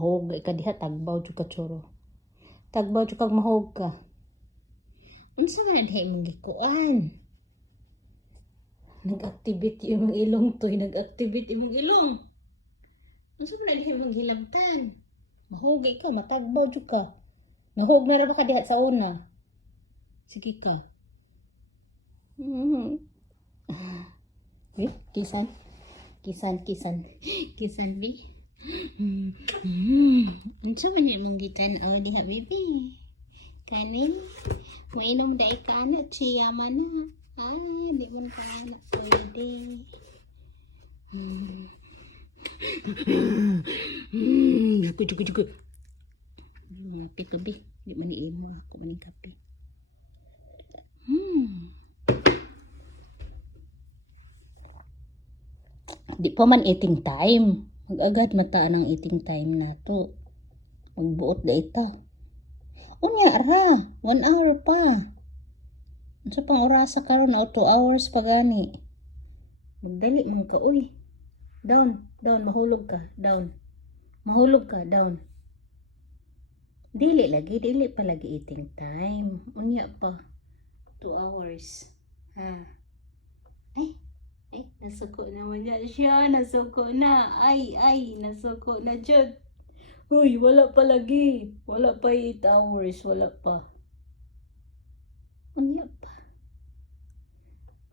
Mahog ka diha tagbaw jud ka choro. Tagbaw jud kag mahog ka. Unsa man diha imong gikuan? Nag-activate imong ilong toy, nag-activate imong ilong. Unsa man diha imong hilabtan? Mahog ka, matagbaw jud ka. Nahog na ra ba ka diha sa una? Sige ka. Eh, kisan. Kisan, bi. Unsa man imong gitan-aw diha, bibi? Kanin? Mainom dai ka na, chiyama na. Di mo ka na pwede. Jugo. Mapi ka, bi. Di maniin mo ako maning kape. Di pa man eating time. Mag-agad mataan ang eating time na to. Magbuot da ita. Unya ra, 1 hour pa. Unsa pang orasa karon na 2 hours pa gani. Magdali man ka, uy. Down, mahulog ka, down. Dili pa lagi eating time. Unya pa. 2 hours. Ay, nasuko naman niya siya. Nasuko na. Nasuko na dyan. Uy, wala pa lagi. Wala pa 8 hours. Wala pa. Unya pa.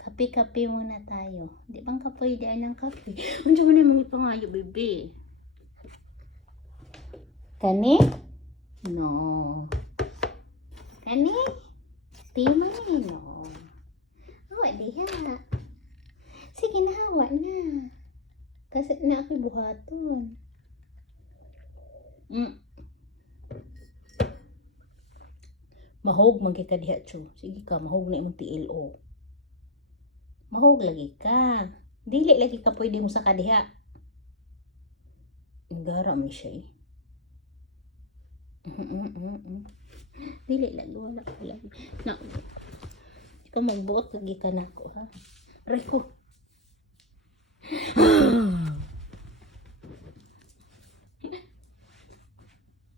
Kape-kape muna tayo. Di bang kapoy daan ng kape? Unsa mo na mga pangayo, bebe? Kani? No. Kani? Tima ni, no. Awa diha. Sige na, hawa na. Kasi na ako'y buhaton. Mahog man kay ka diha, Chu. Sige ka, mahog na imong TLO. Mahog lagi ka. Dili lagi ka pwede mo sa kadiha. Gara man siya eh. Dili lagi, wala ko lagi. Na, ikaw magbuot lagi ka na ako, ha? Reko.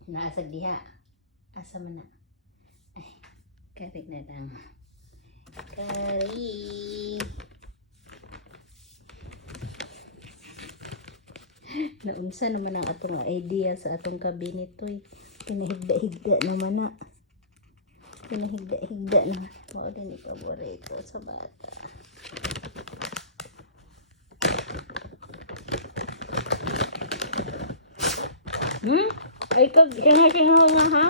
Naasag diha. Asa man na. Ay, kari na lang. Kari. Naunsa naman ang atong idea sa atong cabinet toy. Pinahigda-higda naman na. Pinahigda-higda na. Mao din paborito sa bata. Ay, kag, kinga ha?